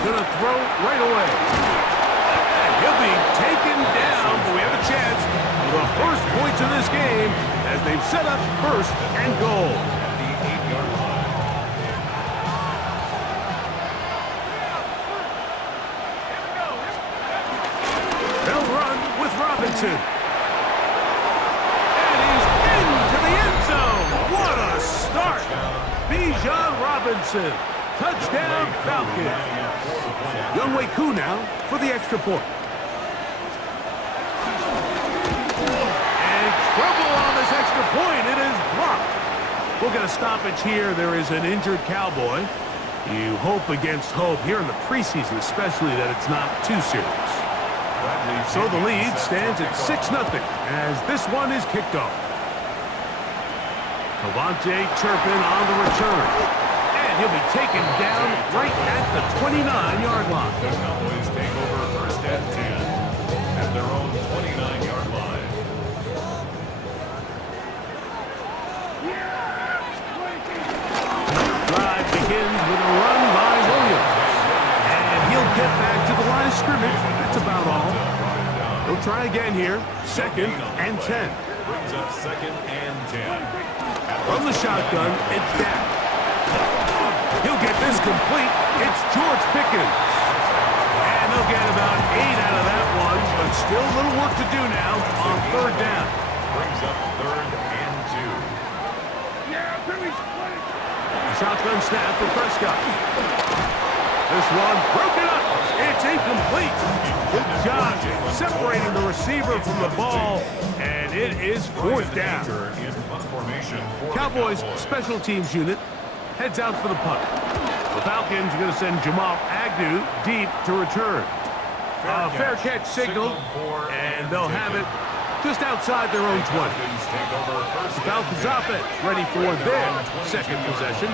Gonna throw right away. And he'll be taken down, but we have a chance for the first points of this game as they've set up first and goal. At the 8-yard line. They'll run with Robinson. And he's into the end zone. What a start. Bijan Robinson. Touchdown, Falcons. Younghoe Koo now for the extra point. And trouble on this extra point. It is blocked. We'll get a stoppage here. There is an injured Cowboy. You hope against hope here in the preseason, especially that it's not too serious. So the lead stands at 6-0 as this one is kicked off. Cavante Turpin on the return. And he'll be taken down right at the 29-yard line. The Cowboys take over first and 10 at their own 29-yard line. Drive begins with a run by Williams. And he'll get back to the line of scrimmage. That's about all. He'll try again here. 2nd and 10. Brings up 2nd and 10. From the shotgun, it's down. He'll get this complete. It's George Pickens. And they'll get about 8 out of that one, but still a little work to do now on 3rd down. Brings up 3rd and 2. Shotgun snap for Prescott. This one broken up. It's incomplete. Good job separating the receiver from the ball, and it is 4th down. Cowboys special teams unit heads out for the punt. The Falcons are going to send Jamal Agnew deep to return. Fair catch signal, and they'll have it just outside their own 20. The Falcons offense ready for their 2nd possession.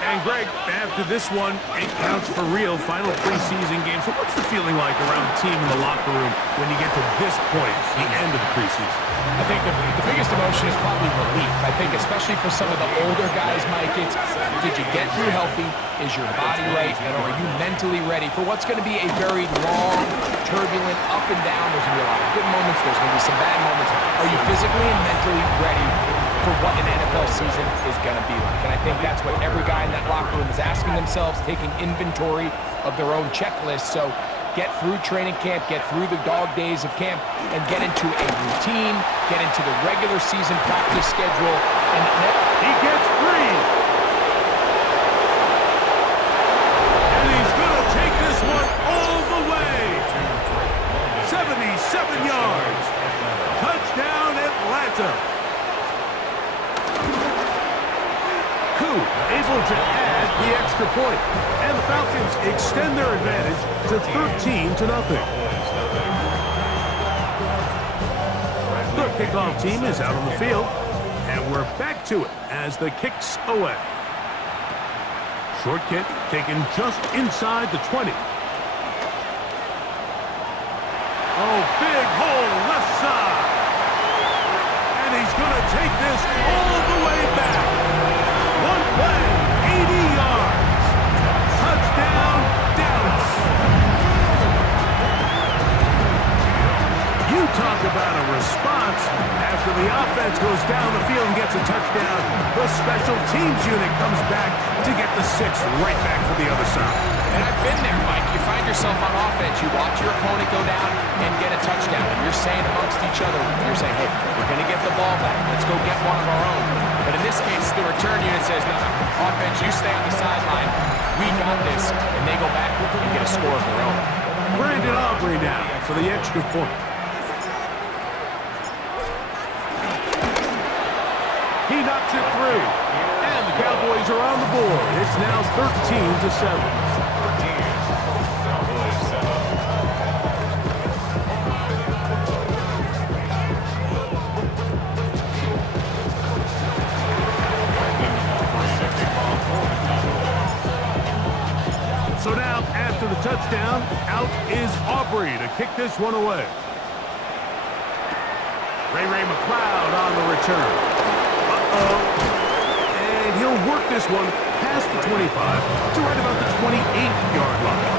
And Greg, after this one, it counts for real. Final preseason game. So what's the feeling like around the team in the locker room when you get to this point, the end of the preseason? I think the biggest emotion is probably relief. I think especially for some of the older guys, Mike, it's did you get through healthy? Is your body right? And are you mentally ready for what's going to be a very long, turbulent, up and down? There's going to be a lot of good moments. There's going to be some bad moments. Are you physically and mentally ready for what an NFL season is going to be like? And I think that's what every guy in that locker room is asking themselves, taking inventory of their own checklist. So get through training camp, get through the dog days of camp, and get into a routine, get into the regular season practice schedule. And he gets free. And he's going to take this one all the way. 77 yards. Touchdown, Atlanta. Able to add the extra point, and the Falcons extend their advantage to 13-0. The kickoff team is out on the field, and we're back to it as the kick's away. Short kick taken just inside the 20. Oh, big hole left side, and he's going to take this all the way back. One play, 80 yards. Touchdown, Dallas. You talk about a response. After the offense goes down the field and gets a touchdown, the special teams unit comes back to get the 6 right back for the other side. And I've been there, Mike. You find yourself on offense. You watch your opponent go down and get a touchdown. And you're saying amongst each other, you're saying, hey, we're going to get the ball back. Let's go get one of our own. But in this case, the return unit says, no, offense, you stay on the sideline. We got this. And they go back and get a score of their own. Brandon Aubrey now for the extra point. He knocks it through. And the Cowboys are on the board. It's now 13-7. So now, after the touchdown, out is Aubrey to kick this one away. Ray McLeod on the return. And he'll He'll work this one past the 25 to right about the 28-yard line.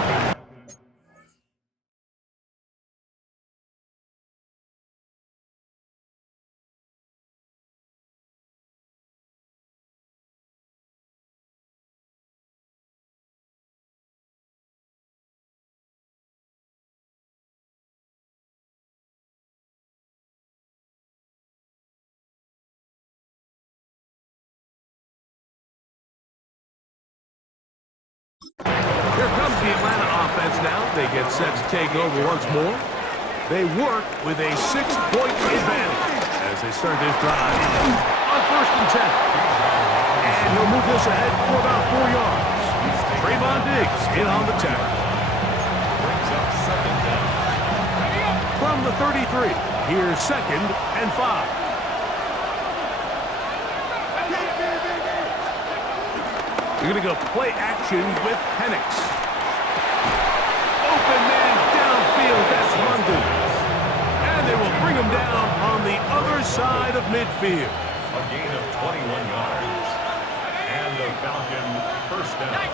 Here comes the Atlanta offense now. They get set to take over once more. They work with a 6-point advantage as they start this drive on 1st and 10. And he'll move this ahead for about 4 yards. Trayvon Diggs in on the tackle. Brings up 2nd down. From the 33, here's 2nd and 5. You're going to go play action with Penix. Open man downfield, that's London. And they will bring him down on the other side of midfield. A gain of 21 yards. And the Falcon 1st down.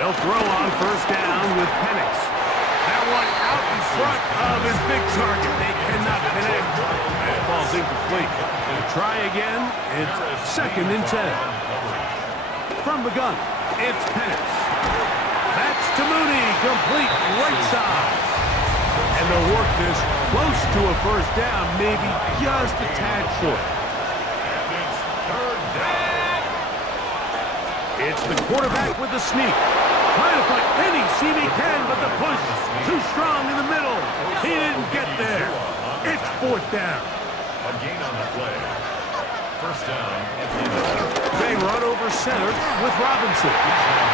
They'll throw on 1st down with Penix. That one out in front of his big target. They cannot connect. And it falls incomplete. They'll try again. It's 2nd and 10. From the gun, it's Penix. That's to Mooney, complete right side. And they'll work this close to a 1st down, maybe just a tad short. And it's 3rd down. It's the quarterback with the sneak. Trying to find any seam he can, but the push too strong in the middle. He didn't get there. It's 4th down. A gain on the play. 1st down. They run over center with Robinson.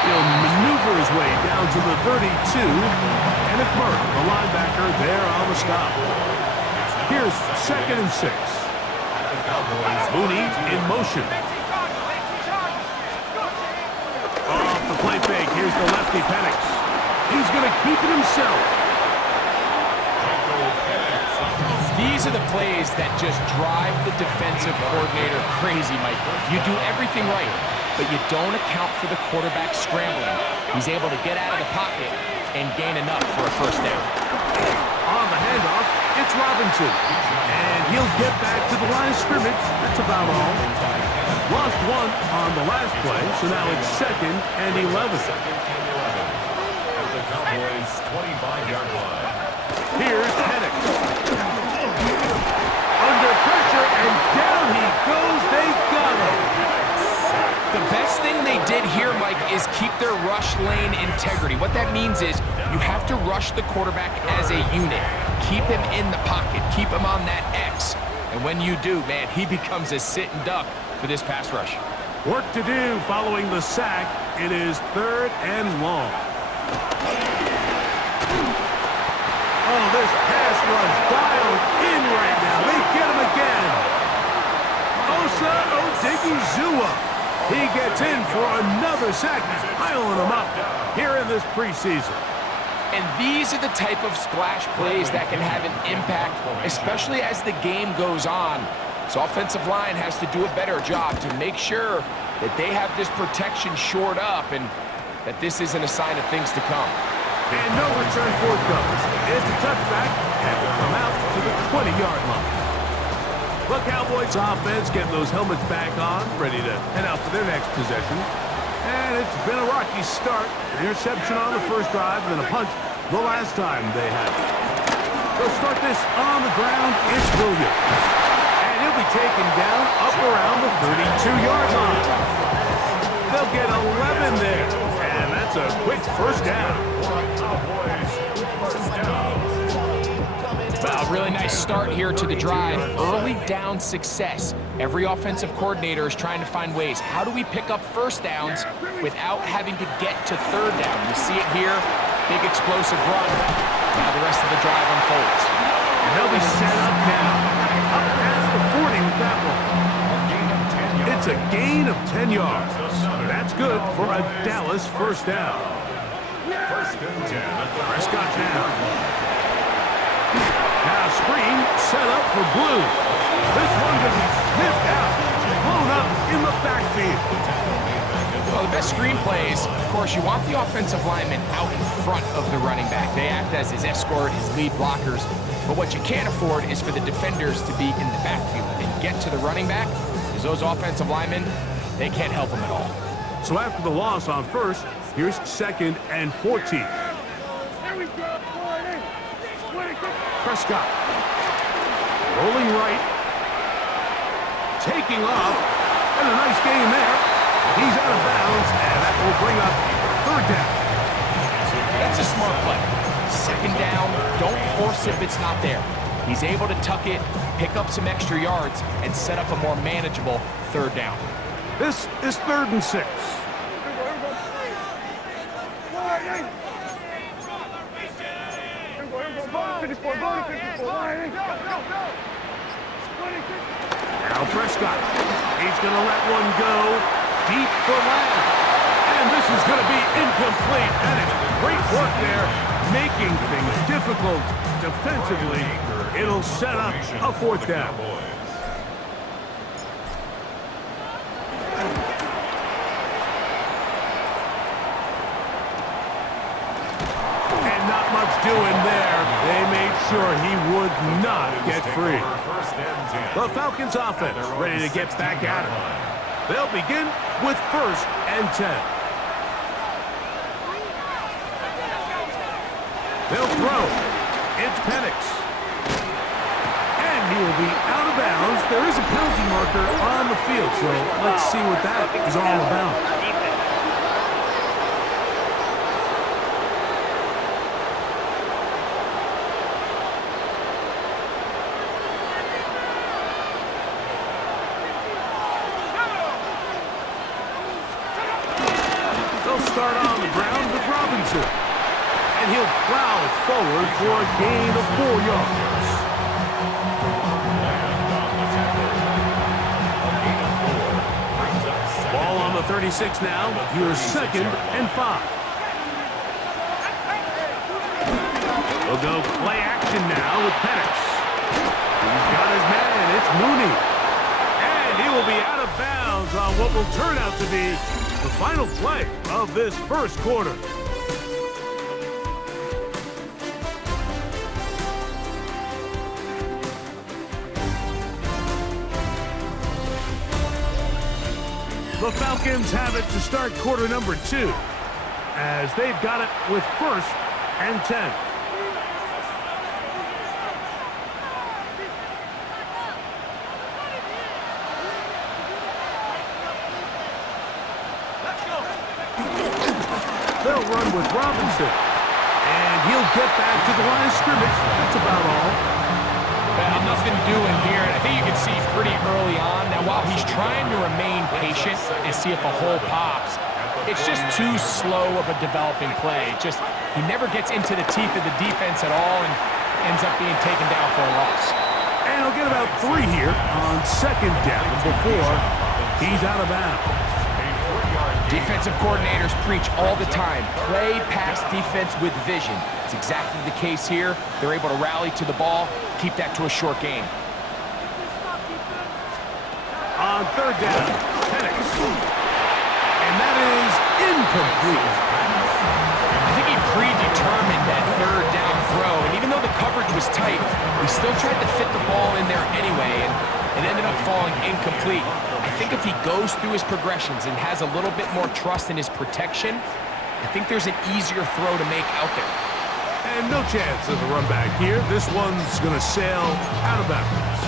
He'll maneuver his way down to the 32. And it's Murray, the linebacker, there on the stop. Here's 2nd and 6. Mooney in motion. Off the play fake, here's the lefty Penix. He's going to keep it himself. These are the plays that just drive the defensive coordinator crazy, Michael. You do everything right, but you don't account for the quarterback scrambling. He's able to get out of the pocket and gain enough for a 1st down. On the handoff, it's Robinson. And he'll get back to the line of scrimmage. That's about all. Lost one on the last play, so now it's 2nd and 11. 2nd and 11. At the Cowboys' 25-yard line. Here's Penix. Under pressure, and down he goes. They got him. The best thing they did here, Mike, is keep their rush lane integrity. What that means is you have to rush the quarterback as a unit. Keep him in the pocket. Keep him on that X. And when you do, man, he becomes a sit and duck for this pass rush. Work to do following the sack. It is 3rd and long. Oh, this pass rush dialed in right now. They get him again. Osa Odigizua. He gets in for another sack. He's piling them up here in this preseason. And these are the type of splash plays that can have an impact, especially as the game goes on. So offensive line has to do a better job to make sure that they have this protection shored up and that this isn't a sign of things to come. And no return forthcoming. It's a touchback, and will come out to the 20-yard line. The Cowboys offense getting those helmets back on, ready to head out for their next possession. And it's been a rocky start. An interception on the 1st drive, and then a punt the last time they had it. They'll start this on the ground. It's Williams. And he'll be taken down up around the 32-yard line. They'll get 11 there. And that's a quick 1st down. A really nice start here to the drive. Early down success. Every offensive coordinator is trying to find ways. How do we pick up 1st downs without having to get to 3rd down? You see it here. Big explosive run. Now the rest of the drive unfolds. And they'll be set up now. Up past the 40 with that one. It's a gain of 10 yards. That's good for a Dallas 1st down. 1st and 10 at the Prescott now. Now screen set up for Blue. This one going to be sniffed out. Blown up in the backfield. As screen plays, of course, you want the offensive lineman out in front of the running back. They act as his escort, his lead blockers. But what you can't afford is for the defenders to be in the backfield and get to the running back, because those offensive linemen, they can't help him at all. So after the loss on first, here's 2nd and 14. Prescott. Rolling right. Taking off. And a nice game there. He's out of bounds, and that will bring up 3rd down. That's a smart play. 2nd down, don't force it if it's not there. He's able to tuck it, pick up some extra yards, and set up a more manageable 3rd down. This is 3rd and 6. Now Prescott. He's going to let one go deep for Lamb. And this is going to be incomplete. That is great work there, making things difficult defensively. It'll set up a 4th down. And not much doing there. They made sure he would not get free. The Falcons offense ready to get back at it. They'll begin with 1st and 10. They'll throw. It's Penix. And he will be out of bounds. There is a penalty marker on the field, so let's see what that is all about. Start on the ground with Robinson. And he'll plow forward for a gain of 4 yards. Ball on the 36 now. Here's 2nd and 5. They'll go play action now with Penix. He's got his man. It's Mooney. And he will be out of bounds on what will turn out to be the final play of this 1st quarter. The Falcons have it to start quarter number 2, as they've got it with 1st and 10. They'll run with Robinson. And he'll get back to the line of scrimmage. That's about all. Well, nothing doing here. And I think you can see pretty early on. Now, while he's trying to remain patient and see if a hole pops, it's just too slow of a developing play. He never gets into the teeth of the defense at all and ends up being taken down for a loss. And he'll get about 3 here on 2nd down before he's out of bounds. Defensive coordinators preach all the time, play pass defense with vision. It's exactly the case here. They're able to rally to the ball, keep that to a short game. On 3rd down, Penix. And that is incomplete. I think he predetermined that 3rd down throw, and even though the coverage was tight, he still tried to fit the ball in there anyway, and it ended up falling incomplete. I think if he goes through his progressions and has a little bit more trust in his protection, I think there's an easier throw to make out there. And no chance of a run back here. This one's going to sail out of bounds.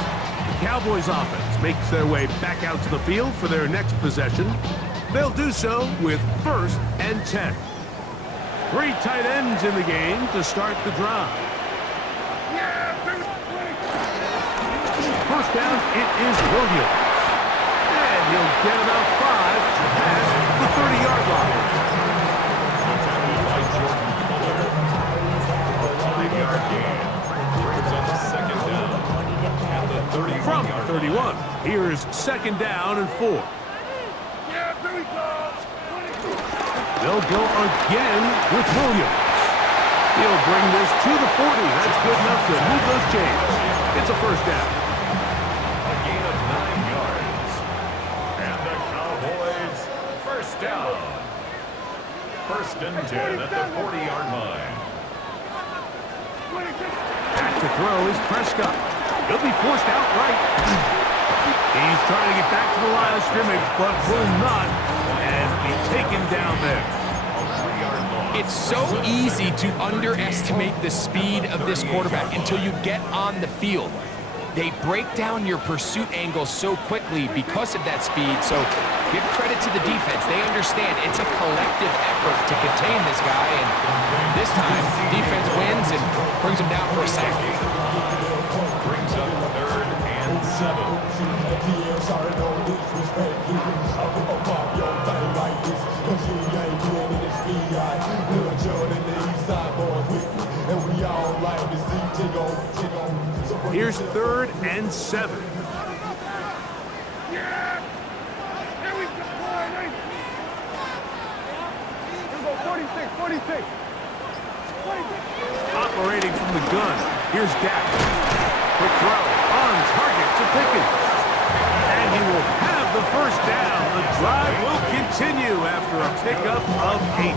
The Cowboys offense makes their way back out to the field for their next possession. They'll do so with 1st and 10. 3 tight ends in the game to start the drive. 1st down, it is Williams. And he'll get about 5 past the 30-yard line. From 31, here's 2nd down and 4. They'll go again with Williams. He'll bring this to the 40. That's good enough to move those chains. It's a 1st down. A gain of 9 yards. And the Cowboys 1st down. First and 10 at the 40-yard line. Back to throw is Prescott. He'll be forced outright. He's trying to get back to the line of scrimmage, but will not, and be taken down there. It's so easy to underestimate the speed of this quarterback until you get on the field. They break down your pursuit angles so quickly because of that speed, so give credit to the defense. They understand it's a collective effort to contain this guy, and this time, defense wins and brings him down for a sack. Brings up 3rd and 7. Here's 3rd and 7. Operating from the gun. Here's Dak. Quick throw on target to Pickens. And he will have the first down. The drive will continue after a pickup of 8.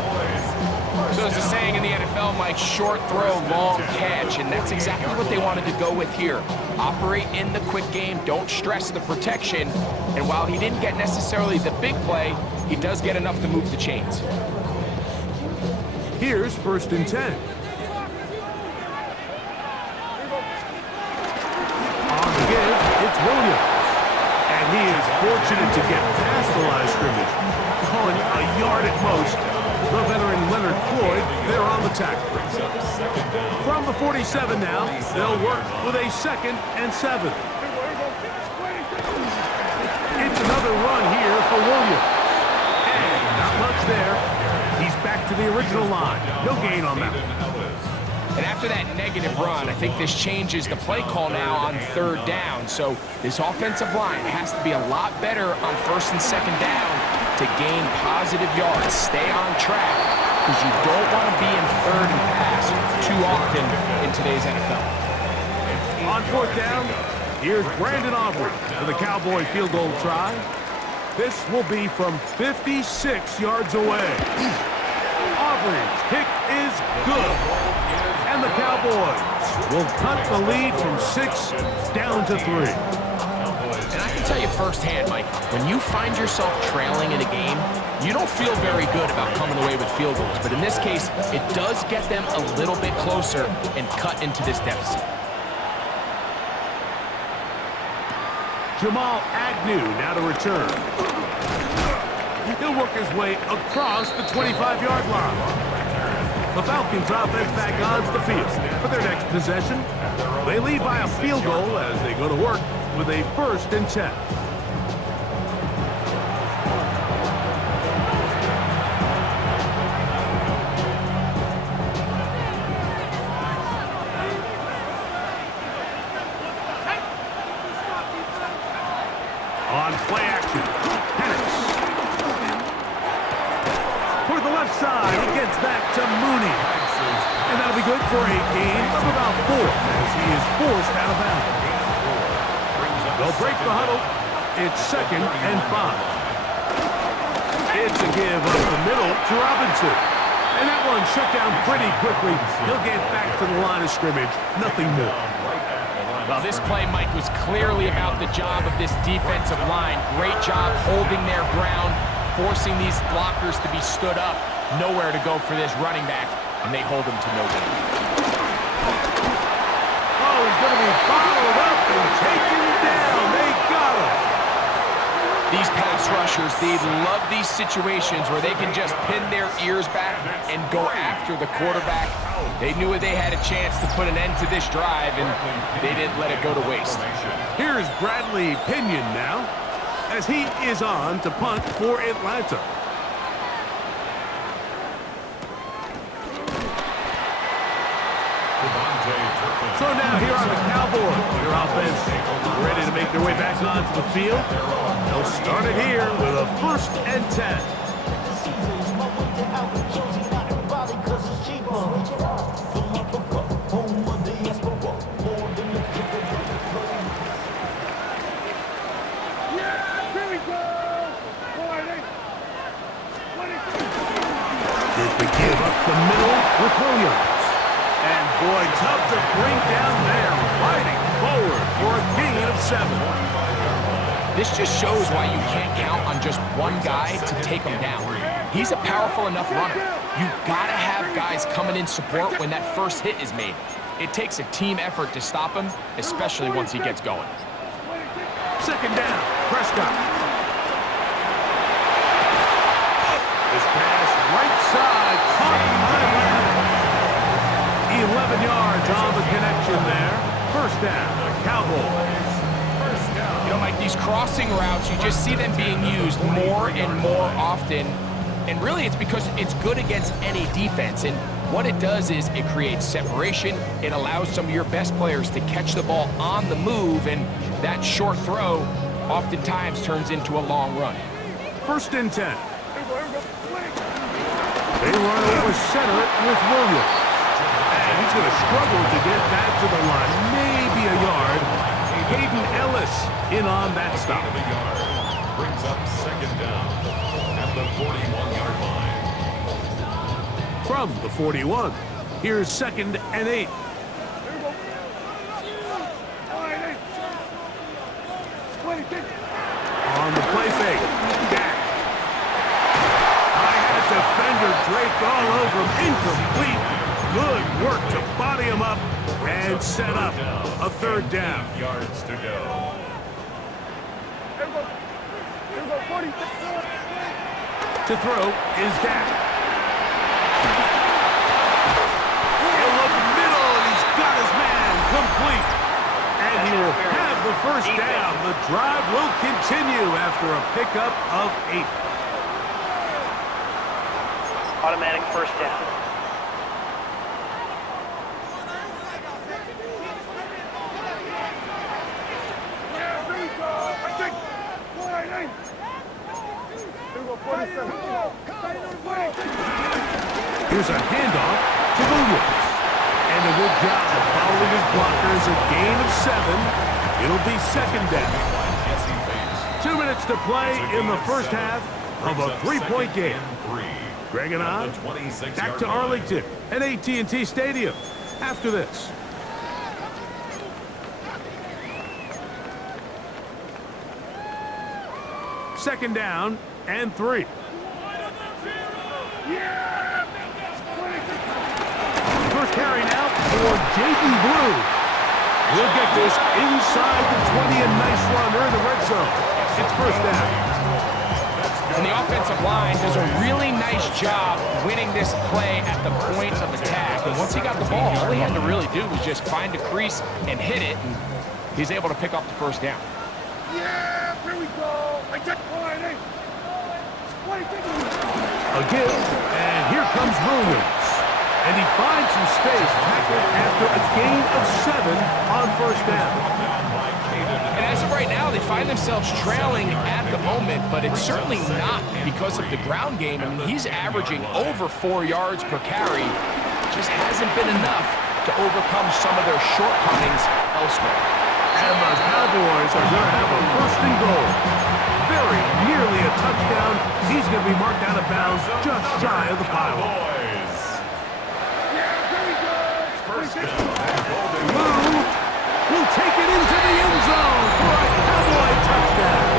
So there's a saying in the NFL, Mike, short throw, long catch, and that's exactly what they wanted to go with here. Operate in the quick game, don't stress the protection, and while he didn't get necessarily the big play, he does get enough to move the chains. Here's 1st and 10. On the give, it's Williams. And he is fortunate to get past the line of scrimmage, calling a yard at most. The veteran Leonard Floyd, they're on the tackle. From the 47 now, they'll work with a 2nd and 7. It's another run here for Williams. And not much there. He's back to the original line. No gain on that. And after that negative run, I think this changes the play call now on 3rd down. So this offensive line has to be a lot better on 1st and 2nd down to gain positive yards. Stay on track because you don't want to be in 3rd and pass too often in today's NFL. On 4th down, here's Brandon Aubrey for the Cowboy field goal try. This will be from 56 yards away. Aubrey's kick is good. And the Cowboys will cut the lead from 6 down to 3. And I can tell you firsthand, Mike, when you find yourself trailing in a game, you don't feel very good about coming away with field goals. But in this case, it does get them a little bit closer and cut into this deficit. Jamal Agnew now to return. He'll work his way across the 25-yard line. The Falcons offense back onto the field for their next possession. They lead by a field goal as they go to work with a 1st and 10. On play action, Penix. Toward the left side, he gets that to Mooney. And that'll be good for a gain of about 4 as he is forced out of bounds. They'll break the huddle. It's 2nd and 5. It's a give up the middle to Robinson. And that one shut down pretty quickly. He'll get back to the line of scrimmage. Nothing more. Well, this play, Mike, was clearly about the job of this defensive line. Great job holding their ground, forcing these blockers to be stood up. Nowhere to go for this running back, and they hold him to no gain. Oh, he's going to be bottled up and taken down. They got him. These pass rushers, they love these situations where they can just pin their ears back and go after the quarterback. They knew they had a chance to put an end to this drive, and they didn't let it go to waste. Here's Bradley Pinion now as he is on to punt for Atlanta. So now here are the Cowboys. Their offense ready to make their way back onto the field. They'll start it here with a 1st and 10. Here's the give up the middle with Williams. And boy, tough to bring down there, fighting forward for a gain of 7. This just shows why you can't count on just one guy to take him down. He's a powerful enough runner. You gotta have guys coming in support when that first hit is made. It takes a team effort to stop him, especially once he gets going. Second down, Prescott. This pass right side, caught by Leonard. 11 yards on the connection there. First down, Cowboys. You know, Mike, these crossing routes, you just see them being used more and more often. And really, it's because it's good against any defense. And what it does is it creates separation. It allows some of your best players to catch the ball on the move. And that short throw oftentimes turns into a long run. First and 10. They run over center with Williams. And he's going to struggle to get back to the line. Maybe a yard. Hayden Ellis in on that stop. Brings up second down at the 41-yard line. From the 41, here's second and 8. On the play fake, Dak. High defender draped all over him, incomplete. Good work to body him up and set up a third down. Yards to go. To throw is Dak. In the middle, and he's got his man complete. And he will have the first down. The drive will continue after a pickup of 8. Automatic first down. Here's a handoff to Williams. And a good job of following his blockers. A gain of 7. It'll be second down. 2 minutes to play in the first half of a 3-point game. Greg and I back to Arlington at AT&T Stadium after this. Second down and 3. First carry now for Jaden Blue. He'll get this inside the 20, and nice run. They're in the red zone. It's first down. And the offensive line does a really nice job winning this play at the point of attack. And once he got the ball, all he had to really do was just find a crease and hit it, and he's able to pick up the first down. Yeah, here we go. A give, and here comes Williams. And he finds some space, tackled after a gain of 7 on first down. And as of right now, they find themselves trailing at the moment, but it's certainly not because of the ground game. I mean, he's averaging over 4 yards per carry. Just hasn't been enough to overcome some of their shortcomings elsewhere. And the Cowboys are going to have a first and goal. Very nearly a touchdown. He's going to be marked out of bounds just shy of the pile. Blue will take it into the end zone for a Cowboy touchdown.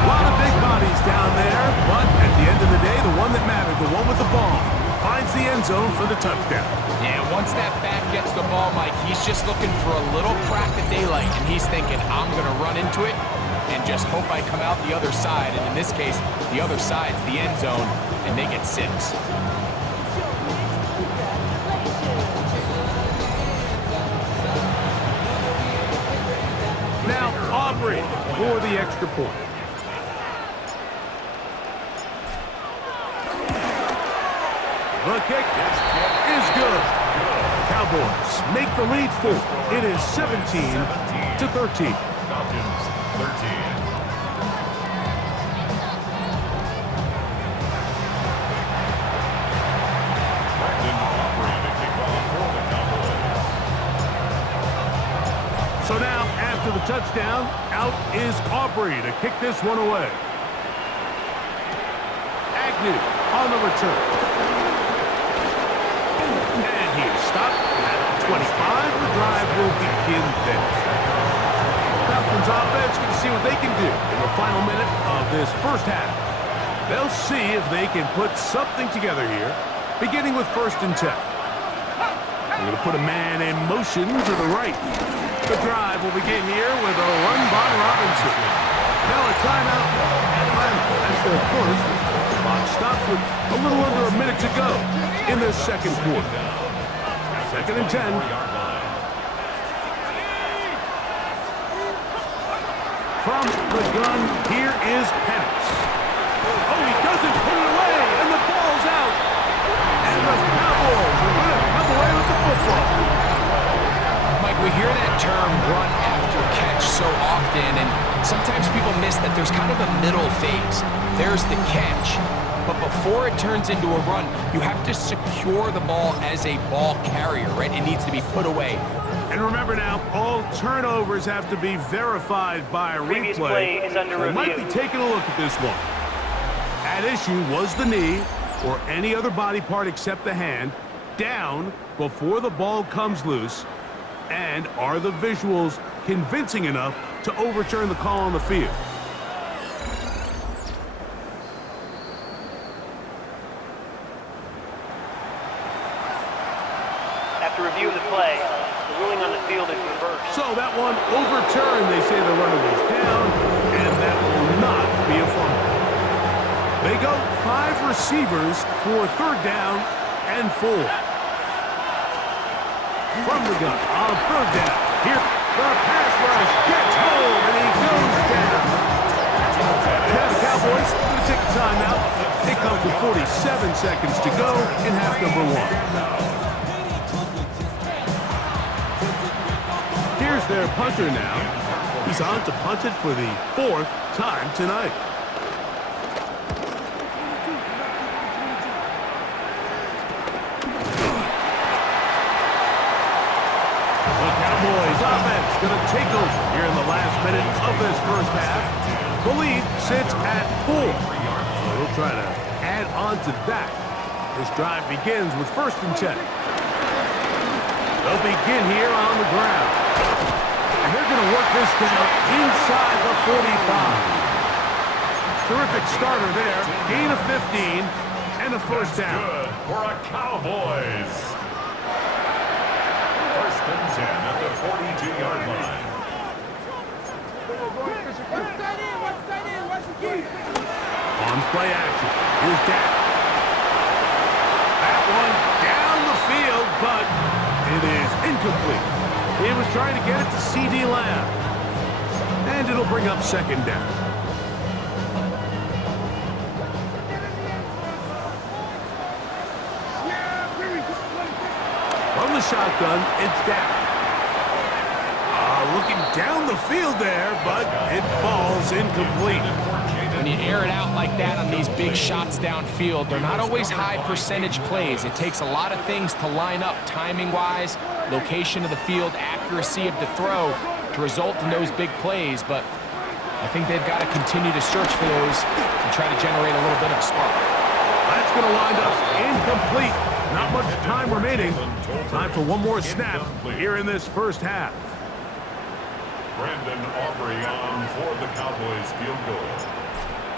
A lot of big bodies down there, but at the end of the day, the one that mattered, the one with the ball, finds the end zone for the touchdown. Yeah, once that back gets the ball, Mike, he's just looking for a little crack of daylight, and he's thinking, I'm going to run into it and just hope I come out the other side. And in this case, the other side's the end zone, and they get 6. Now Aubrey for the extra point. The kick is good. Cowboys make the lead 4. It is 17-13. Falcons 13. So now, after the touchdown, out is Aubrey to kick this one away. Agnew on the return. And he is stopped at 25. The drive will begin there. The Falcons offense can see what they can do in the final minute of this first half. They'll see if they can put something together here, beginning with 1st and 10. We're going to put a man in motion to the right. The drive will begin here with a run by Robinson. Now a timeout as their first. Clock stops with a little under a minute to go in the second quarter. 2nd and 10. From the gun, here is Penix. Oh, he doesn't put it away, and the ball's out. And the Cowboys are going to come away with the football. Mike, we hear that term run after catch so often, and sometimes people miss that there's kind of a middle phase. There's the catch, but before it turns into a run, you have to secure the ball as a ball carrier, right? It needs to be put away. And remember now, all turnovers have to be verified by a Previous replay. play is under We might review. be taking a look at this one. At issue was the knee or any other body part except the hand down before the ball comes loose. And are the visuals convincing enough to overturn the call on the field? After review of the play, the ruling on the field is reversed. So that one overturned. They say the runner was down, and that will not be a fumble. They go 5 receivers for 3rd down and 4. From the gun on 3rd down. Here, the pass rush gets home, and he goes down. Now the Cowboys going to take a timeout. It comes with 47 seconds to go in half number 1. Here's their punter now. He's on to punt it for the 4th time tonight. The Cowboys offense going to take over here in the last minute of this first half. The lead sits at 4. So he'll try to add on to that. This drive begins with 1st and 10. They'll begin here on the ground. And they're going to work this down inside the 45. Terrific starter there. Gain of 15 and a 1st down. Good for a Cowboys. 1st and 10 at the 42-yard line. On play action. Here's Dak. That one down the field, but it is incomplete. He was trying to get it to C.D. Lamb. And it'll bring up 2nd down. From the shotgun, it's Dak. Looking down the field there, but it falls incomplete. When you air it out like that on these big shots downfield, they're not always high percentage plays. It takes a lot of things to line up timing-wise, location of the field, accuracy of the throw to result in those big plays. But I think they've got to continue to search for those and try to generate a little bit of a spark. That's going to wind up incomplete. Not much time remaining. Time for one more snap here in this first half. Brandon Aubrey on for the Cowboys field goal.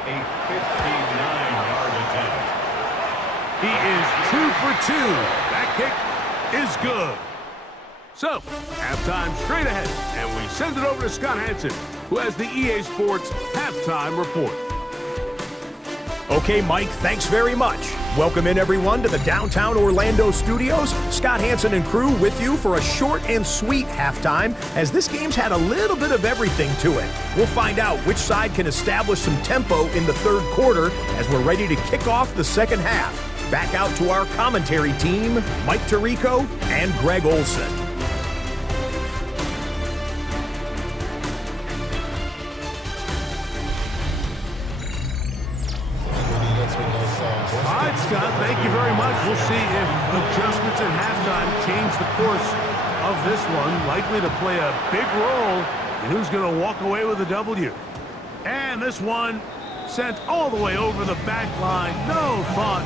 A 59-yard attempt. He is 2 for 2. That kick is good. So, halftime straight ahead, and we send it over to Scott Hansen, who has the EA Sports halftime report. Okay, Mike, thanks very much. Welcome in, everyone, to the downtown Orlando studios. Scott Hansen and crew with you for a short and sweet halftime, as this game's had a little bit of everything to it. We'll find out which side can establish some tempo in the 3rd quarter as we're ready to kick off the 2nd half. Back out to our commentary team, Mike Tirico and Greg Olson. All right, Scott, thank you very much. We'll see if adjustments at halftime change the course of this one. Likely to play a big role in who's going to walk away with a W. And this one Sent all the way over the back line. No thought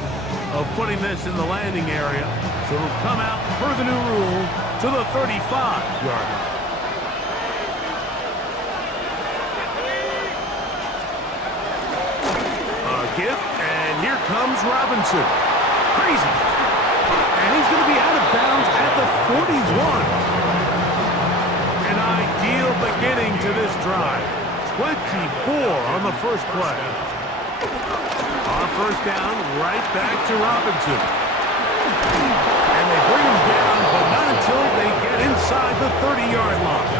of putting this in the landing area. So it'll come out per the new rule to the 35-yard line. Gift, and here comes Robinson. Crazy. And he's going to be out of bounds at the 41. An ideal beginning to this drive. 24 on the first play. On first down, right back to Robinson. And they bring him down, but not until they get inside the 30-yard line.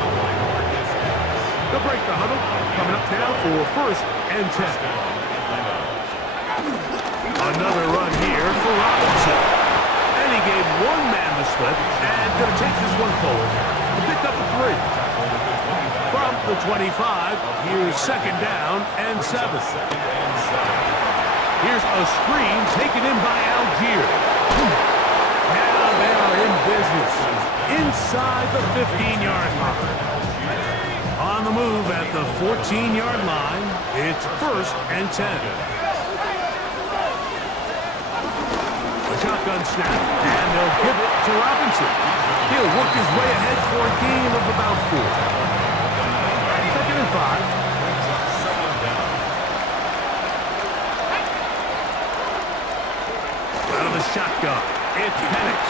They'll break the huddle. Coming up now for first and 10. Another run here for Robinson. And he gave one man the slip and going to take this one forward to pick up the 3. From the 25, here's second down and 7. Here's a screen taken in by Algier. Now they are in business inside the 15-yard line. On the move at the 14-yard line, it's first and 10. Shotgun snap, and they'll give it to Robinson. He'll work his way ahead for a gain of about 4. Second and 5. Out of the shotgun, it's Penix.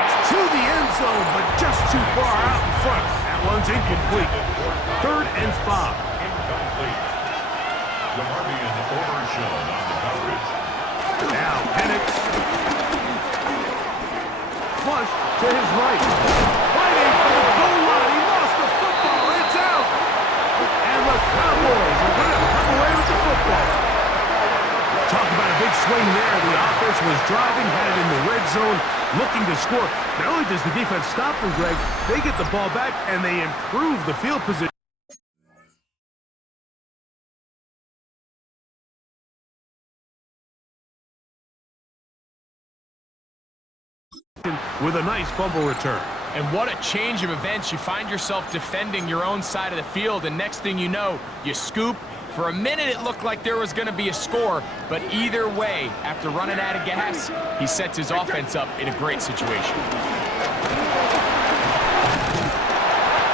To the end zone, but just too far out in front. That one's incomplete. Third and 5. Incomplete. Demarvian overshown on the coverage. Now Penix. Flush to his right. Fighting for the goal line. He lost the football. It's out. And the Cowboys are going to come away with the football. Talk about a big swing there. The offense was driving, had it in the red zone, looking to score. Not only does the defense stop them, Greg, they get the ball back and they improve the field position. With a nice fumble return. And what a change of events. You find yourself defending your own side of the field, and next thing you know, you scoop. For a minute, it looked like there was going to be a score, but either way, after running out of gas, he sets his offense up in a great situation.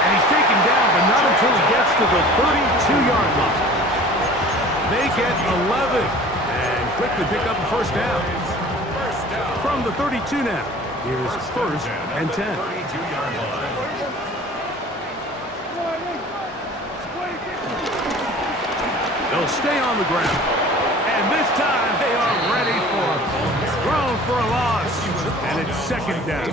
And he's taken down, but not until he gets to the 32-yard line. They get 11 and quickly pick up a first down. From the 32 now. Here's first and 10. 32-yard line. They'll stay on the ground. And this time they are ready for it. Thrown for a loss. And it's second down.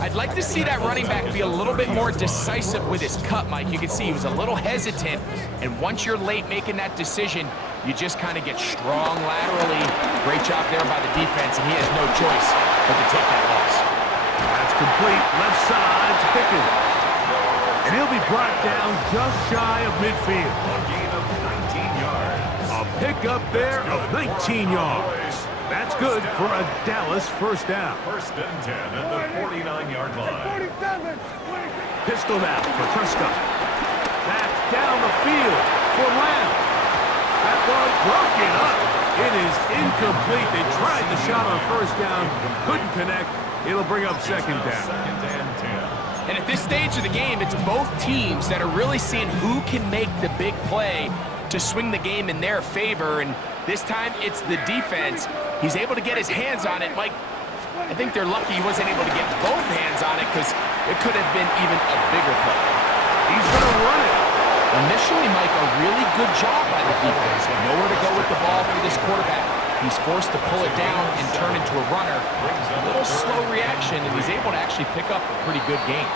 I'd like to see that running back be a little bit more decisive with his cut, Mike. You can see he was a little hesitant. And once you're late making that decision, you just kind of get strong laterally. Great job there by the defense, and he has no choice but to take that loss. That's complete. Left side to Pickens. And he'll be brought down just shy of midfield. A gain of 19 yards. A pickup there of 19 yards. That's good for a Dallas first down. First and 10 at the 49-yard line. Pistol now for Prescott. That's down the field for Lamb. That one broken up. It is incomplete. They tried the shot on first down, couldn't connect. It'll bring up second down. Second and 10. And at this stage of the game, it's both teams that are really seeing who can make the big play to swing the game in their favor. And this time, it's the defense. He's able to get his hands on it. Mike, I think they're lucky he wasn't able to get both hands on it because it could have been even a bigger play. He's going to run it. Initially, Mike, a really good job by the defense. Nowhere to go with the ball for this quarterback. He's forced to pull it down and turn into a runner. A little slow reaction, and he's able to actually pick up a pretty good game.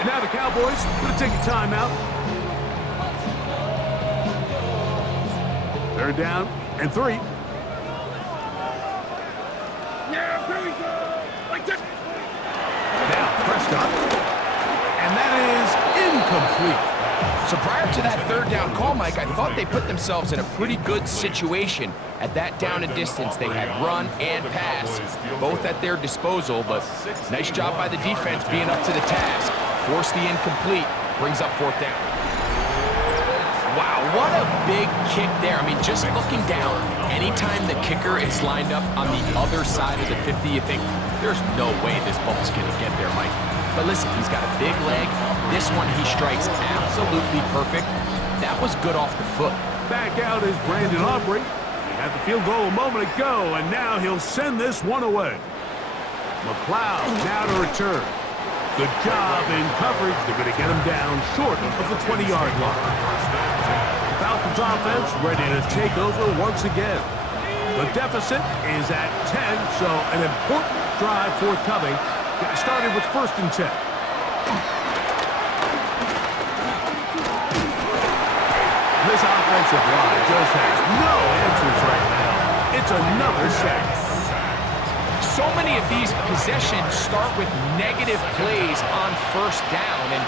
And now the Cowboys going to take a timeout. Third down and 3. Now Prescott. And that is incomplete. So prior to that third down call, Mike, I thought they put themselves in a pretty good situation at that down and distance. They had run and pass, both at their disposal, but nice job by the defense being up to the task. Forced the incomplete, brings up fourth down. Wow, what a big kick there. I mean, just looking down, anytime the kicker is lined up on the other side of the 50, you think, there's no way this ball's going to get there, Mike. But listen, he's got a big leg. This one he strikes absolutely perfect. That was good off the foot. Back out is Brandon Aubrey. He had the field goal a moment ago, and now he'll send this one away. McLeod now to return. Good job in coverage. They're going to get him down short of the 20-yard line. The Falcons offense ready to take over once again. The deficit is at 10, so an important drive forthcoming. Getting started with 1st and 10. This offensive line just has no answers right now. It's another sack. So many of these possessions start with negative plays on 1st down, and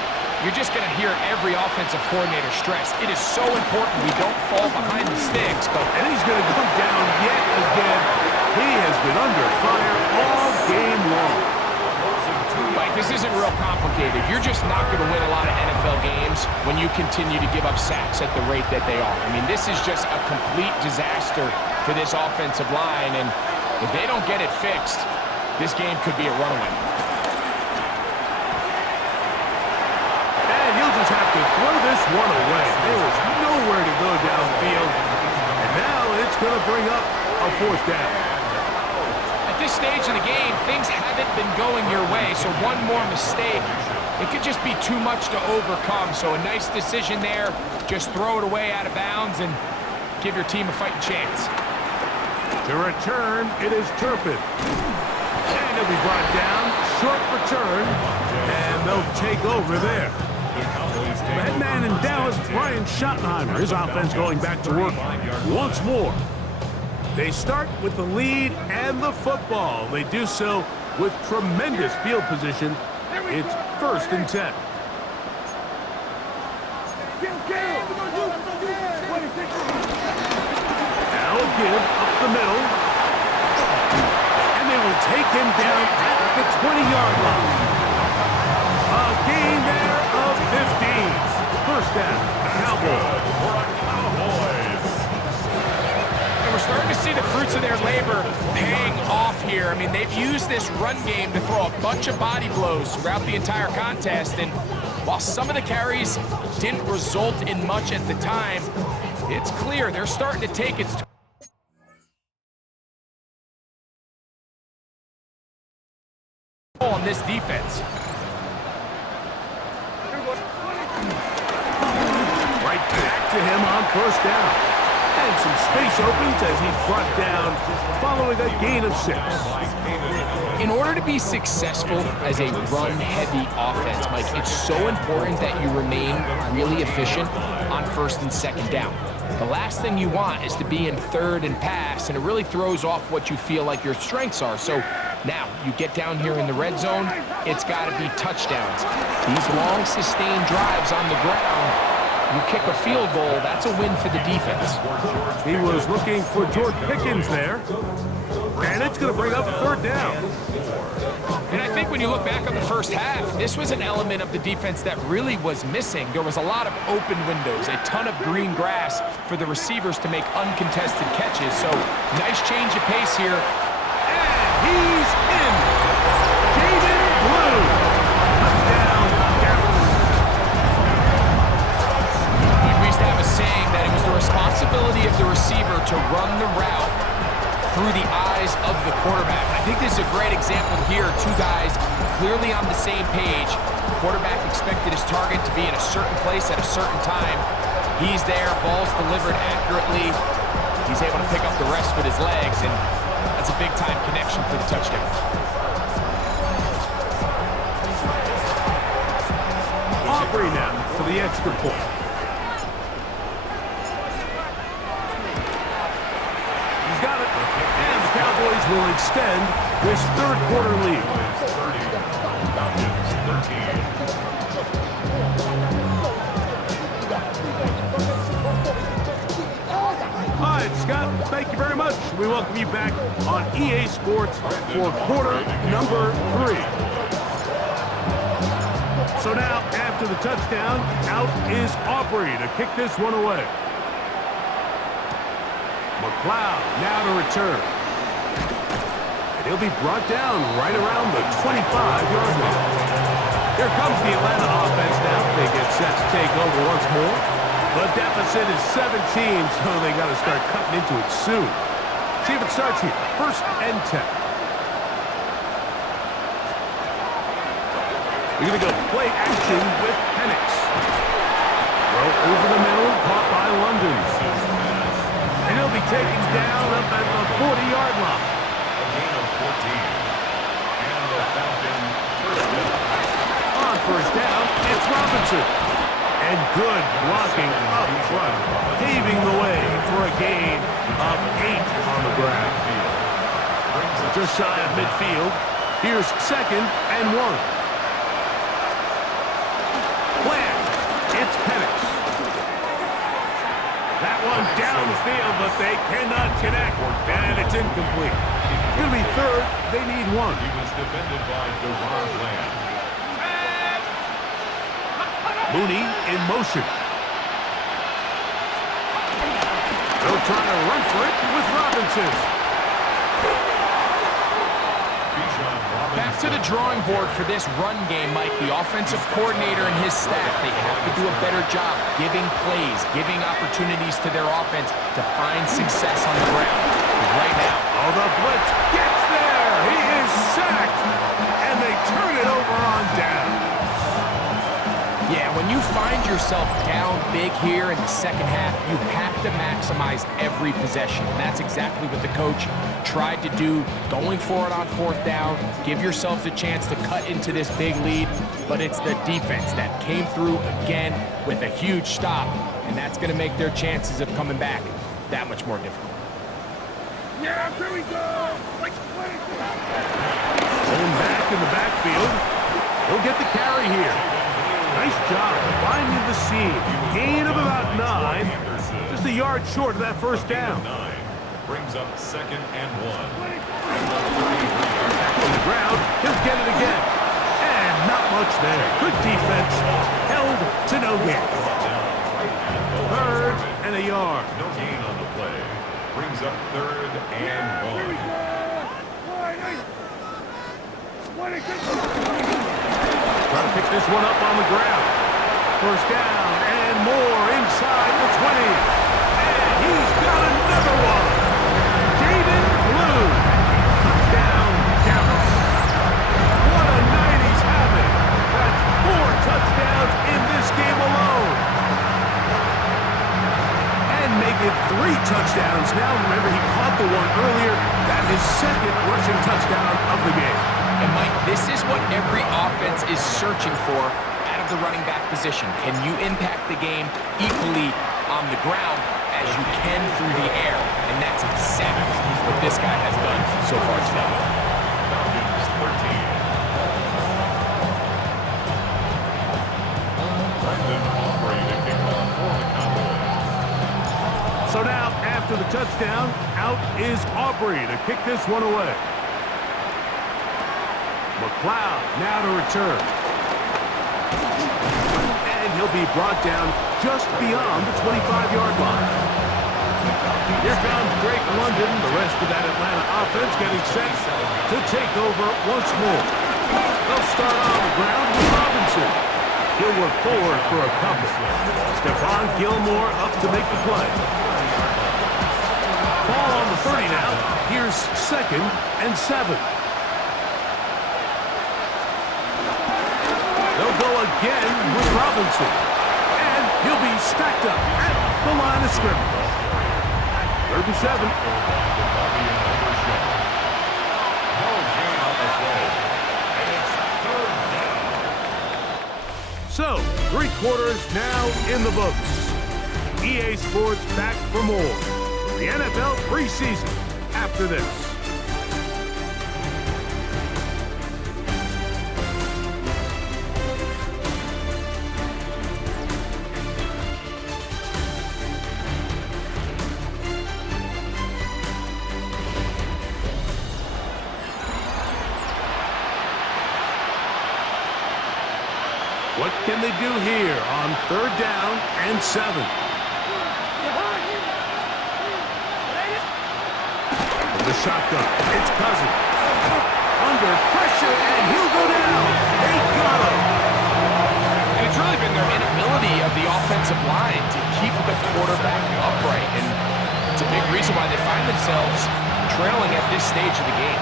you're just going to hear every offensive coordinator stress. It is so important we don't fall behind the sticks, and he's going to go down yet again. He has been under fire all game long. Mike, this isn't real complicated. You're just not going to win a lot of NFL games when you continue to give up sacks at the rate that they are. I mean, this is just a complete disaster for this offensive line, and if they don't get it fixed, this game could be a runaway. And he'll just have to throw this one away. There is nowhere to go downfield, and now it's going to bring up a 4th down. At this stage of the game, things haven't been going your way, so one more mistake, it could just be too much to overcome. So a nice decision there. Just throw it away out of bounds and give your team a fighting chance. To return, it is Turpin. And he'll be brought down. Short return, and they'll take over there. Madman in Dallas, Brian Schottenheimer. His offense going back to work once more. They start with the lead and the football. They do so with tremendous field position. It's 1st and 10. Now a give up the middle. And they will take him down at the 20-yard line. A gain there of 15. 1st down, Cowboys. We're starting to see the fruits of their labor paying off here. I mean, they've used this run game to throw a bunch of body blows throughout the entire contest, and while some of the carries didn't result in much at the time, it's clear they're starting to take its toll on this defense. Right back to him on 1st down. And some space opens as he's brought down following a gain of 6. In order to be successful as a run-heavy offense, Mike, it's so important that you remain really efficient on 1st and 2nd down. The last thing you want is to be in 3rd and pass, and it really throws off what you feel like your strengths are. So now you get down here in the red zone, it's got to be touchdowns. These long, sustained drives on the ground, you kick a field goal, that's a win for the defense. He was looking for George Pickens there. And it's going to bring up 3rd down. And I think when you look back on the 1st half, this was an element of the defense that really was missing. There was a lot of open windows, a ton of green grass for the receivers to make uncontested catches. So nice change of pace here. And he's in. Jaden Blue. Touchdown, Dallas. We used to have a saying that it was the responsibility of the receiver to run the route through the eyes of the quarterback. I think this is a great example here. Two guys clearly on the same page. Quarterback expected his target to be in a certain place at a certain time. He's there, ball's delivered accurately. He's able to pick up the rest with his legs, and that's a big-time connection for the touchdown. Aubrey now for the extra point. He's got it. And the Cowboys will extend this 3rd quarter lead. 30, Falcons 13. Scott. Thank you very much. We welcome you back on EA Sports for quarter number 3. So now, after the touchdown, out is Aubrey to kick this one away. McLeod now to return. And he'll be brought down right around the 25-yard line. Here comes the Atlanta offense now. They get set to take over once more. The deficit is 17, so they got to start cutting into it soon. See if it starts here. 1st and 10. We're going to go play action with Penix. Throw over the middle, caught by London. And he'll be taken down up at the 40-yard line. A gain of 14. And the Falcon first down. On 1st down, it's Robinson. And good blocking up front, paving the way for a gain of 8 on the ground. Just shy of midfield. Here's 2nd and 1. It's Penix. That one down the field, but they cannot connect. And it's incomplete. It's going to be 3rd. They need 1. He was defended by Deron Bland. Mooney in motion. They'll try to run for it with Robinson. Back to the drawing board for this run game, Mike. The offensive coordinator and his staff, they have to do a better job giving plays, giving opportunities to their offense to find success on the ground. Right now. Oh, the blitz gets there. He is sacked. And they turn it over on down. Yeah, when you find yourself down big here in the second half, you have to maximize every possession. And that's exactly what the coach tried to do, going for it on 4th down. Give yourselves a chance to cut into this big lead. But it's the defense that came through again with a huge stop. And that's going to make their chances of coming back that much more difficult. Yeah, here we go. Going back in the backfield. He'll get the carry here. Nice job finding the seam. Gain of about 9. Just a yard short of that 1st down. 9 brings up 2nd and 1. Back on the ground. He'll get it again. And not much there. Good defense. Held to no gain. 3rd and a yard. No gain on the play. Brings up 3rd and 1. Trying to pick this one up on the ground. 1st down and more inside the 20. And he's got another one. Jaden Blue. Touchdown, Dallas. What a night he's having. That's 4 touchdowns in this game alone. And make it 3 touchdowns now. Remember, he caught the one earlier. That is 2nd rushing touchdown of the game. And Mike, this is what every offense is searching for out of the running back position. Can you impact the game equally on the ground as you can through the air? And that's exactly what this guy has done so far today. Falcons 13. Brendan Aubrey to kick off for the Cowboys. So now, after the touchdown, out is Aubrey to kick this one away. McLeod now to return. And he'll be brought down just beyond the 25-yard line. Here comes Drake London, the rest of that Atlanta offense getting set to take over once more. They'll start on the ground with Robinson. He'll work forward for a couple. Stephon Gilmore up to make the play. Ball on the 30 now. Here's 2nd and 7. They'll go again with Robinson. And he'll be stacked up at the line of scrimmage. 3rd and 7. So, 3 quarters now in the books. EA Sports back for more. The NFL preseason after this. What can they do here on 3rd down and 7? The shotgun. It's Cousins. Under pressure, and he'll go down. They got him. And it's really been their inability of the offensive line to keep the quarterback upright. And it's a big reason why they find themselves trailing at this stage of the game.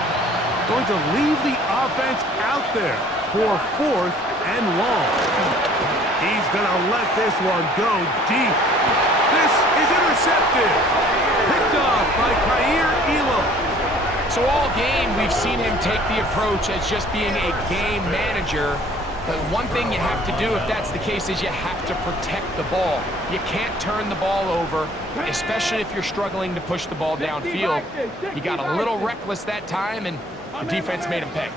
Going to leave the offense out there for 4th and long. He's going to let this one go deep. This is intercepted. Picked off by Kaiir Elam. So all game, we've seen him take the approach as just being a game manager. But one thing you have to do, if that's the case, is you have to protect the ball. You can't turn the ball over, especially if you're struggling to push the ball downfield. He got a little reckless that time, and the defense made him pay.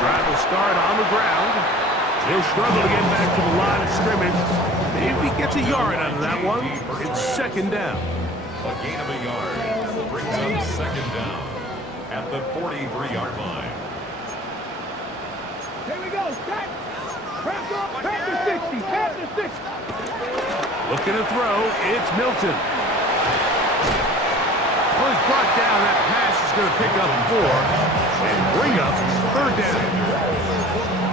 Drive will start on the ground. He'll struggle to get back to the line of scrimmage. Maybe he gets a yard out of that one. It's 2nd down. A gain of a yard brings up 2nd down at the 43-yard line. Here we go. Back to 60. Back to 60. Looking to throw. It's Milton. Well, he's brought down. That pass is going to pick up 4 and bring up 3rd down.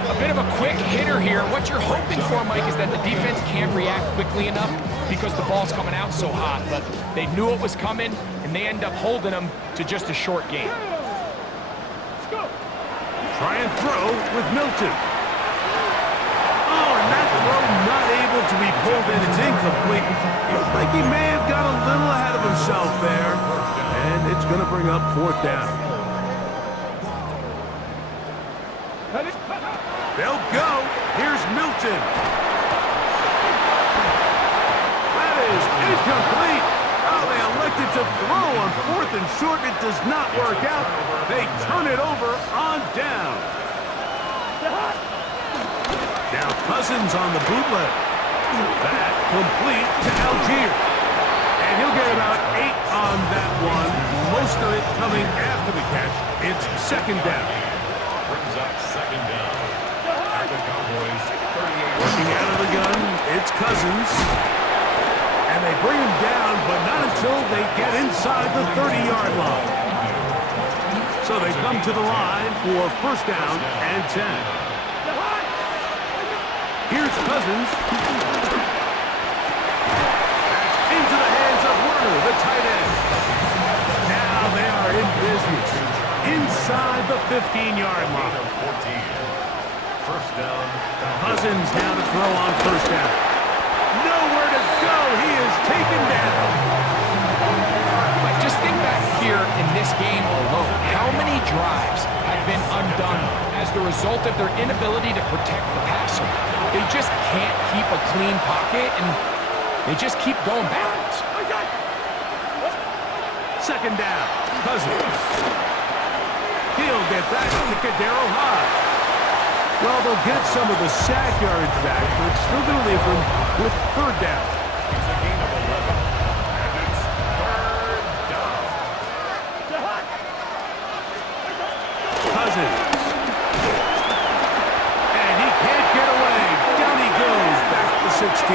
A bit of a quick hitter here. What you're hoping for, Mike, is that the defense can't react quickly enough because the ball's coming out so hot. But they knew it was coming, and they end up holding them to just a short game. Let's go. Try and throw with Milton. Oh, and that throw not able to be pulled in. It's incomplete. Looks like he may have got a little ahead of himself there. And it's going to bring up 4th down. They'll go. Here's Milton. That is incomplete. Oh, they elected to throw on 4th and short. It does not work out. They turn it over on down. Now Cousins on the bootleg. That complete to Algier. And he'll get about 8 on that one. Most of it coming after the catch. It's 2nd down. Brings up 2nd down at the Cowboys 38. Working out of the gun, it's Cousins. And they bring him down, but not until they get inside the 30-yard line. So they come to the line for 1st down and 10. Here's Cousins. That's into the hands of Werner, the tight end. Now they are in business inside the 15-yard line. 1st down. Cousins now to throw on 1st down. Nowhere to go. He is taken down. Just think back here in this game alone. How many drives have been undone as the result of their inability to protect the passer? They just can't keep a clean pocket, and they just keep going backwards. 2nd down. Cousins. He'll get back to Kadero High. Well, they'll get some of the sack yards back, but it's still going to leave them with 3rd down. It's a gain of 11. And it's 3rd down. Cousins. And he can't get away. Down he goes, back to 16.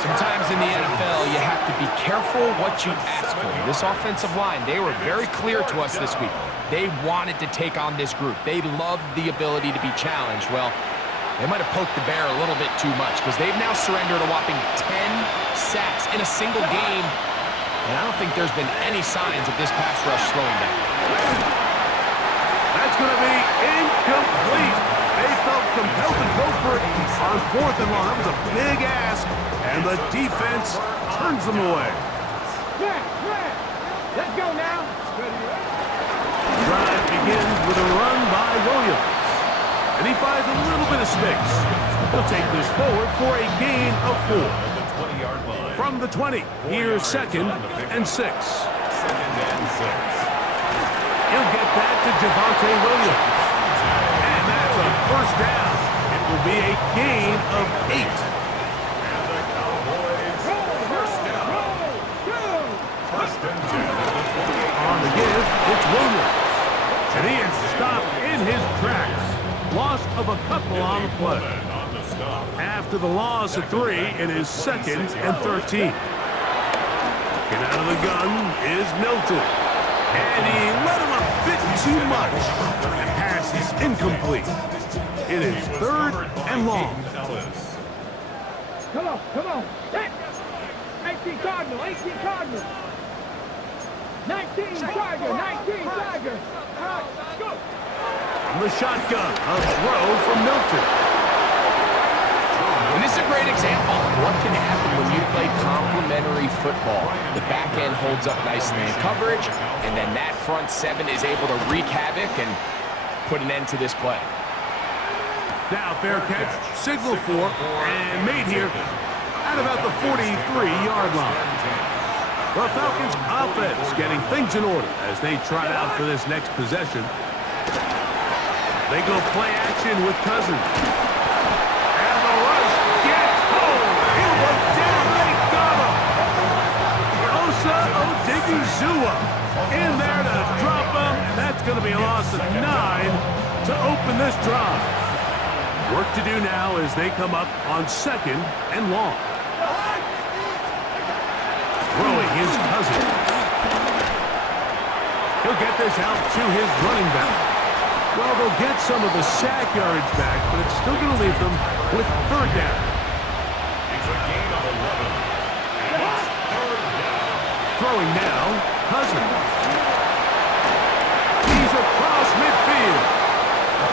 Sometimes in the NFL, you have to be careful what you ask for. This offensive line, they were very clear to us this week. They wanted to take on this group. They loved the ability to be challenged. Well, they might have poked the bear a little bit too much because they've now surrendered a whopping 10 sacks in a single game. And I don't think there's been any signs of this pass rush slowing down. That's going to be incomplete. They felt compelled to go for it on 4th and long. That was a big ask, and the defense turns them away. Let's go now. Drive begins with a run by Williams. And he finds a little bit of space. He'll take this forward for a gain of 4. The 20-yard line. From the 20, here's 2nd and 6. 2nd and 6. He'll get that to Javonte Williams. And that's a 1st down. It will be a gain of 8. And the Cowboys 1st down. 1st and 10 at the 28. On the give, it's Williams. of a couple on the play. On the stop. After the loss of 3, it is 2nd and 13. Getting out of the gun is Milton. And he let him a bit too much. The pass is incomplete. It is 3rd and long. Come on, come on. 18 Cardinal, 18 Cardinal. 19 Tiger, 19 Tiger. All right, go. From the shotgun, a throw from Milton. And this is a great example of what can happen when you play complementary football. The back end holds up nicely in coverage, and then that front 7 is able to wreak havoc and put an end to this play. Now fair catch, signal for, and made here at about the 43-yard line. The Falcons offense getting things in order as they trot out for this next possession. They go play action with Cousins. And the rush gets home. It was down. They got him. Osa Odigizua in there to drop him, and that's going to be a loss of 9 to open this drive. Work to do now as they come up on 2nd and long. Throwing his Cousins. He'll get this out to his running back. Well, they'll get some of the sack yardage back, but it's still going to leave them with 3rd down. It's a gain of 11. And it's 3rd down. Throwing now, Cousins. He's across midfield.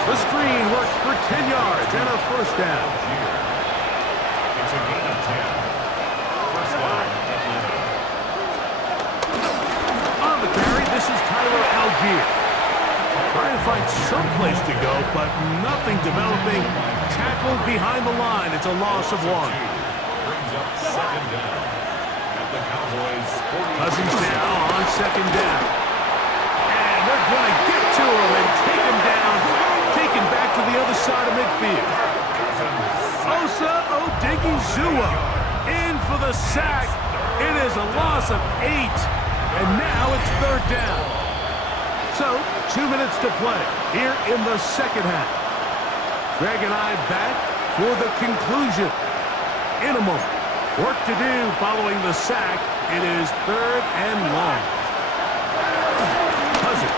The screen works for 10 yards and a 1st down. It's a gain of 10. 1st down, Atlanta. On the carry, this is Tyler Algier. Trying to find some place to go, but nothing developing. Tackled behind the line. It's a loss of 1. Brings up 2nd down. At the Cowboys' 40. Cousins now on 2nd down. And they're going to get to him and take him down. Taken back to the other side of midfield. Osa Odigizua in for the sack. It is a loss of 8. And now it's 3rd down. So, 2 minutes to play here in the 2nd half. Greg and I back for the conclusion. In a moment, work to do following the sack. It is 3rd and long. Cousins.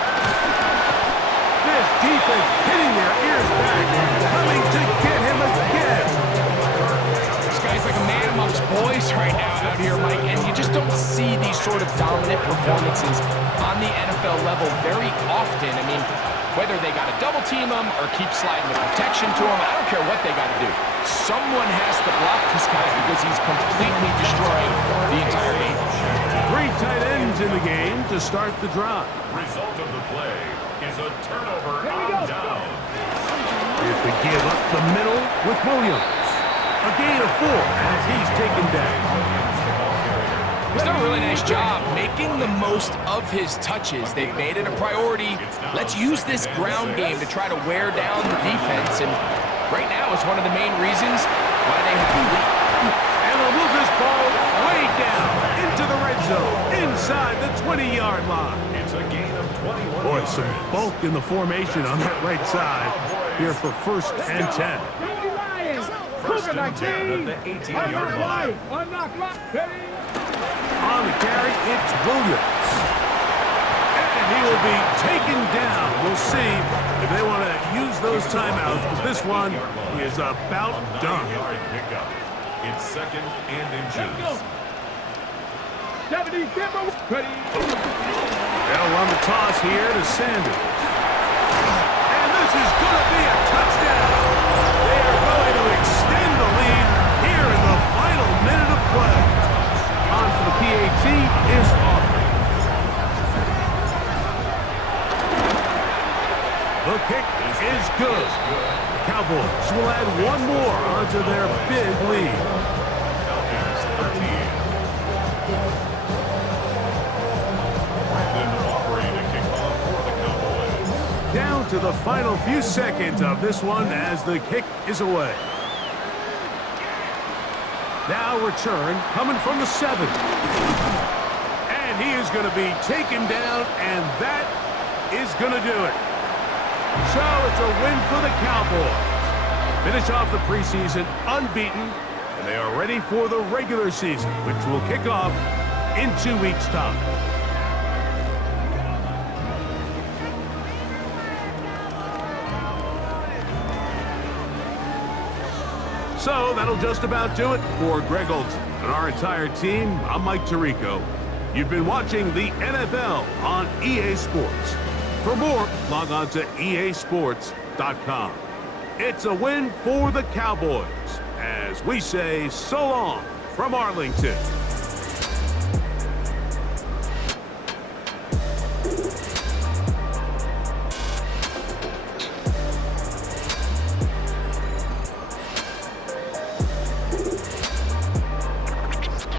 This defense hitting their ears back, coming to get him again. This guy's like a man amongst boys right now out here, Mike, and you just don't see these sort of dominant performances on the NFL level very often. I mean, whether they got to double team him or keep sliding the protection to him, I don't care what they got to do. Someone has to block this guy because he's completely destroying the entire game. 3 tight ends in the game to start the drive. Result of the play is a turnover on down. If they give up the middle with Williams. A gain of 4 as he's taken down. He's done a really nice job making the most of his touches. They've made it a priority. Let's use this ground game to try to wear down the defense. And right now it's one of the main reasons why they have the lead. And they'll move this ball way down into the red zone, inside the 20-yard line. It's a gain of 21. Boy, some bulk in the formation on that right side here for 1st and 10. First and 10 at the 18-yard line. Unlock lock, ready. On the carry, it's Williams. And he will be taken down. We'll see if they want to use those timeouts, but this one is about done. 9-yard pickup. It's 2nd and inches. 70, Kimber, ready. They'll run the toss here to Sanders. And this is going to be a touchdown. They are going to extend the lead here in the final minute of play. On for the PAT is Aubrey. The kick is good. The Cowboys will add 1 more onto their big lead. Falcons 13. Brandon Aubrey to kick off for the Cowboys. Down to the final few seconds of this one as the kick is away. Now return coming from the 7. And he is going to be taken down, and that is going to do it. So it's a win for the Cowboys. finish off the preseason unbeaten, and they are ready for the regular season, which will kick off in 2 weeks' time. So that'll just about do it for Greg Olson and our entire team. I'm Mike Tirico. You've been watching the NFL on EA Sports. For more, log on to easports.com. It's a win for the Cowboys, as we say so long from Arlington.